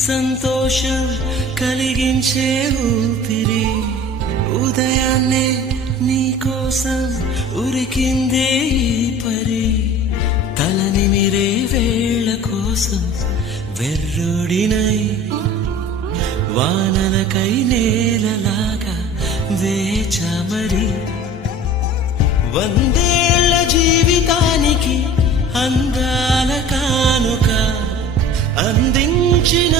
సంతోషం కలిగించే ఊపిరి ఉదయాన్నే నీకోసం ఉరికిందే ఈ పరి తలని మిరే వేళ కోసం వెర్రుడినై వానలకై నేలలాగా వేచమరి వందేళ్ల జీవితానికి అందాల కానుక అందించిన